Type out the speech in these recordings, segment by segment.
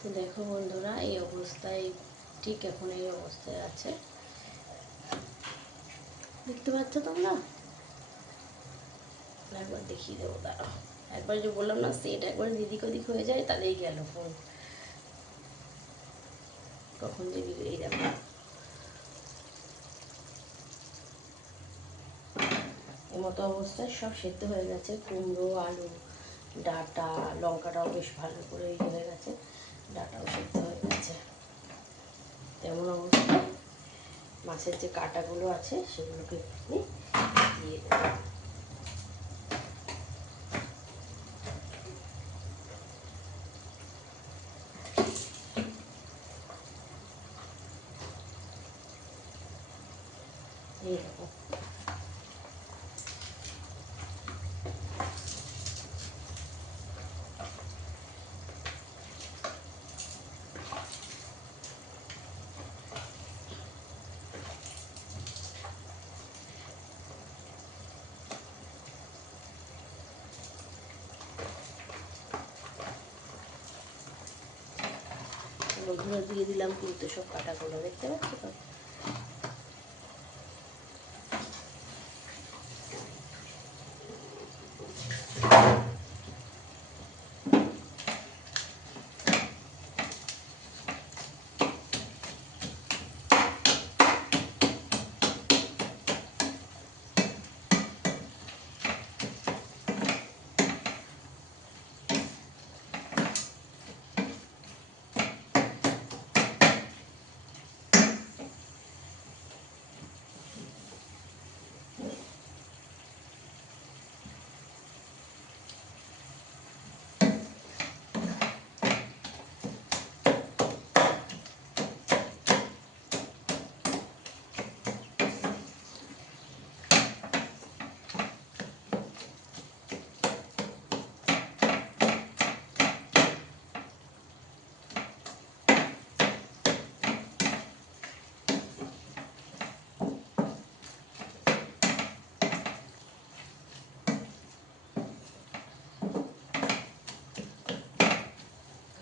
তো দেখো বন্ধুরা, এই অবস্থায় ঠিক এখন এই অবস্থায় আছে, দেখতে পাচ্ছ তোমরা? একবার দেখিয়ে দেবো, দাঁড়াও। একবার যে বললাম না সেট একবার দিদিক ওদিক হয়ে যায় তাহলেই গেল ফোন, কখন যে বিগড়ে যাবে। এই মতো অবস্থায় সব সেদ্ধ হয়ে গেছে, কুমড়ো, আলু, ডাঁটা, লঙ্কাটাও বেশ ভালো করে ইয়ে হয়ে গেছে, ডাঁটাও সেদ্ধ হয়ে গেছে। তেমন অবস্থায় মাছের যে কাঁটাগুলো আছে সেগুলোকে একটু দিয়ে দেবো। এই দেখো, বন্ধুরা দিয়ে দিলাম কিন্তু সব কাঁটাগুলো, দেখতে পাচ্ছ তো?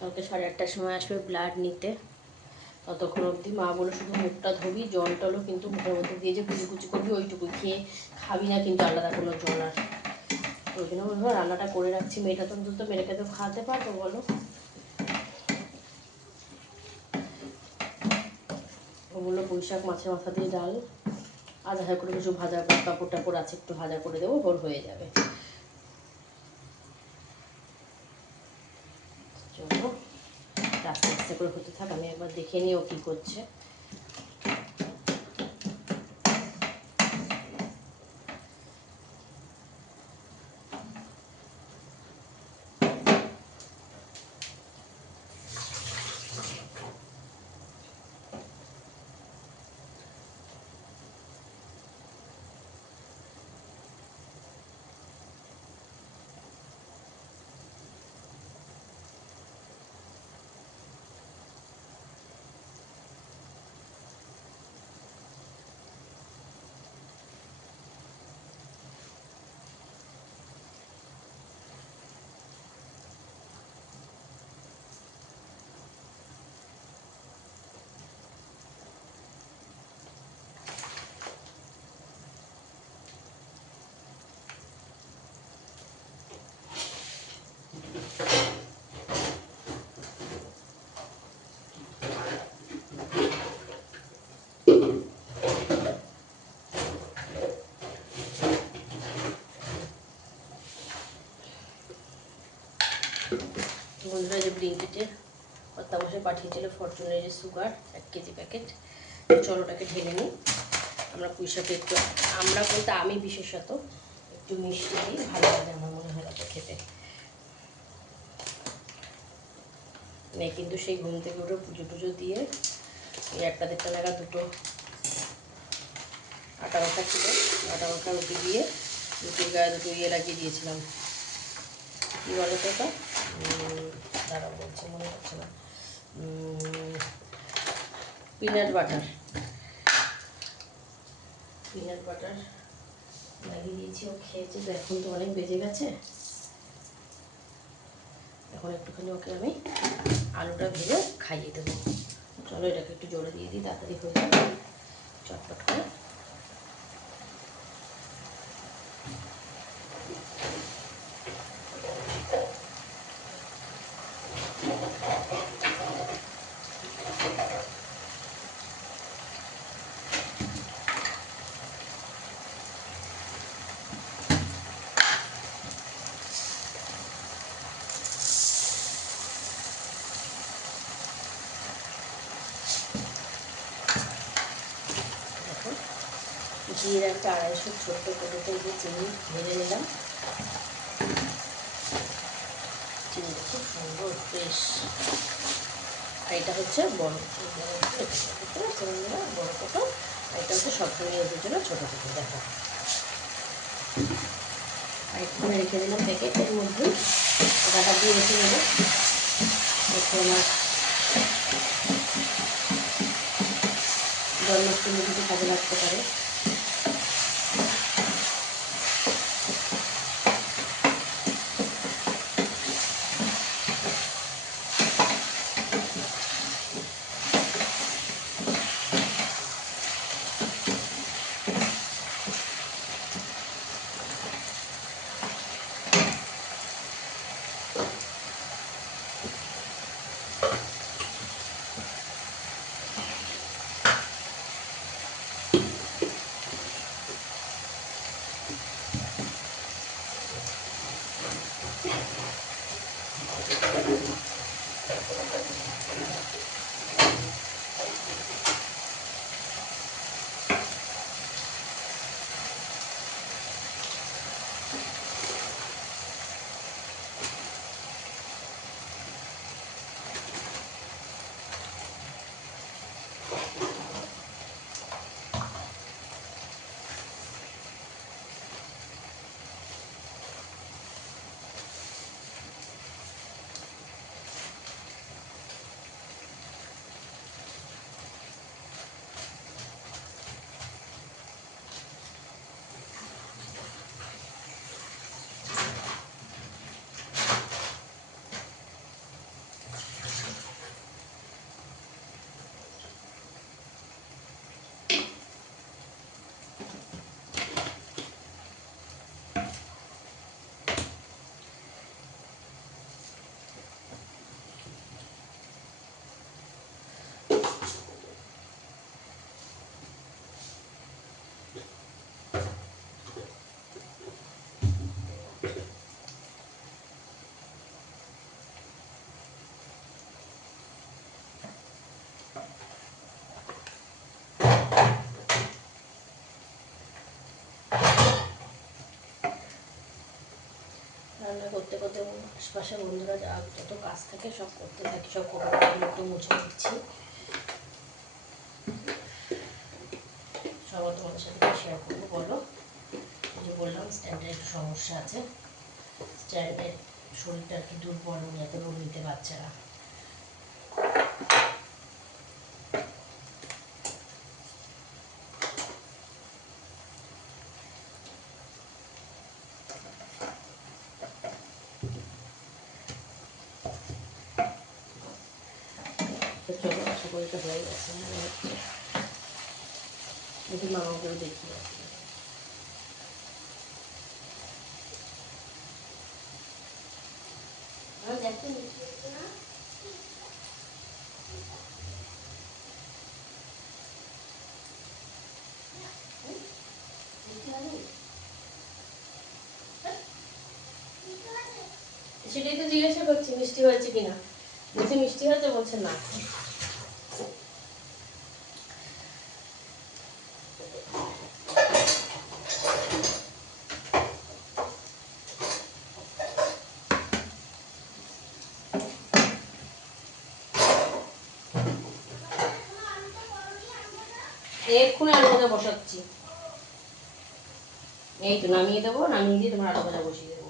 কালকে 8:30টার সময় আসবে ব্লাড নিতে, ততক্ষণ অবধি মা বলে শুধু মুখটা ধোবি, জল টলও কিন্তু মুখের মধ্যে দিয়ে যে কুচি কুচি করবি ওইটুকু খেয়ে খাবি না কিন্তু আলাদা কোনো জল। আর ওই জন্য বলবো রান্নাটা করে রাখছি, মেয়েটা তো অন্তত মেয়েকে তো খাওয়াতে পারবো বলো। ওগুলো পুঁইশাক মাছের মাথা দিয়ে ডাল, আধা করে কিছু ভাজা কাপড় টাপড় আছে একটু ভাজা করে দেবো, ভোর হয়ে যাবে। চলো আস্তে আস্তে করে হতে থাক, আমি একবার দেখে নিই ও কী করছে। বন্ধুরা, যে ব্লিঙ্কিটে কর্তামশাই পাঠিয়েছিল ফরচুনের যে সুগার 1 কেজি প্যাকেট, চলো ওটাকে ঢেলে নিই। আমরা পুঁইশাকে একটু, আমরা বলতে আমি বিশেষত একটু মিষ্টি দিই, ভালো লাগে আমার মনে হয় তাতে খেতে। মেয়ে কিন্তু সেই ঘুম থেকে উঠে পুজো টুজো দিয়ে এই 1টা-1:30 নাগাদ দুটো আটা মাখা ছিল, আটা মাখা রুটি দিয়ে রুটির গায়ে দুটো ইয়ে লাগিয়ে দিয়েছিলাম, কী বলো তো ওটা, দাঁড়াও বলছে মনে হচ্ছে না, পিনাট বাটার লাগিয়ে দিয়েছি, ও খেয়েছে। তো এখন তো অনেক বেজে গেছে, এখন একটুখানি ওকে আমি আলুটা ভেজে খাইয়ে দেবো। চলো এটাকে একটু জোরে দিয়ে দিই, তাড়াতাড়ি হয়ে যাবে চটপট করে। জিরে একটা 250 ছোট্ট কৌটোতে যে চিনি ঢেলে নিলাম। চিনিটা খুব সুন্দর ফ্রেশ। আর এটা হচ্ছে বড় বড় কৌটো, আর এটা হচ্ছে সবসময় এদের জন্য ছোটো কৌটো। দেখো আর একটুখানি রেখে দিলাম প্যাকেটের মধ্যে, আদাটা দিয়ে রেখে নেবো। দেখো আমার জন্মাষ্টমী কিছু কাজে লাগতে পারে। রান্না করতে করতে আশপাশে বন্ধুরা যা যত কাজ থাকে সব করতে থাকি, সব কৌটোগুলো একটু মুছে দিচ্ছি। সবার তোমাদের সাথে শেয়ার করবো। বলো, যে বললাম স্ট্যান্ডের একটু সমস্যা আছে, স্ট্যান্ডের শরীরটা আর কি দুর্বল, উনি এত লোক নিতে পারছে না। চলো আশা করি এটা হয়ে গেছে, মনে হচ্ছে। যদি মামাকেও দেখি আর কি। সেটাই তো জিজ্ঞাসা করছি মিষ্টি হয়েছে কিনা। বলছে মিষ্টি হয়েছে, বলছে না। এক্ষুনি আলু ভাজা বসাচ্ছি। এই তো নামিয়ে দেবো, নামিয়ে দিয়ে তোমার আলু ভাজা বসিয়ে দেবো।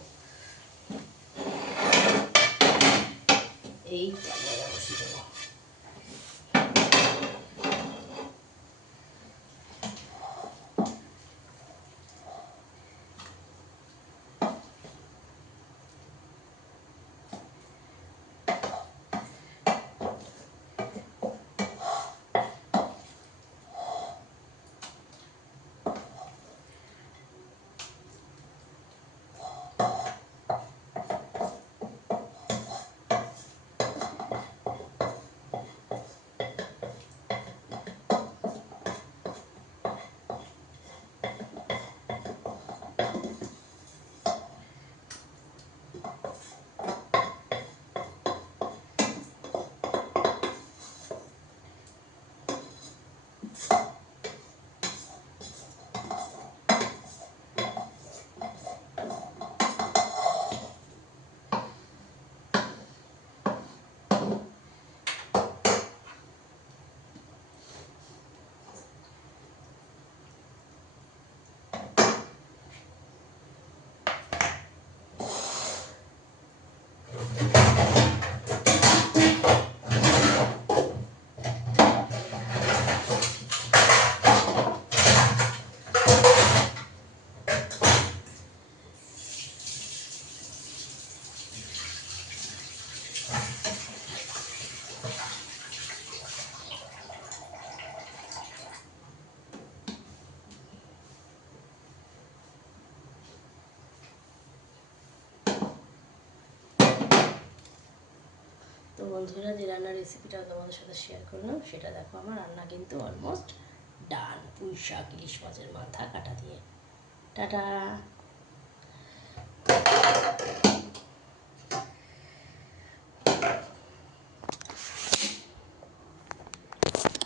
এই আলু ভাজা বসিয়ে দেবো। তো বন্ধুরা, যে রান্নার রেসিপিটা তোমাদের সাথে শেয়ার করলাম সেটা দেখো, আমার রান্না কিন্তু অলমোস্ট ডান। পুঁই শাক ইলিশ মাছের মাথা কাটা দিয়ে। টাটা।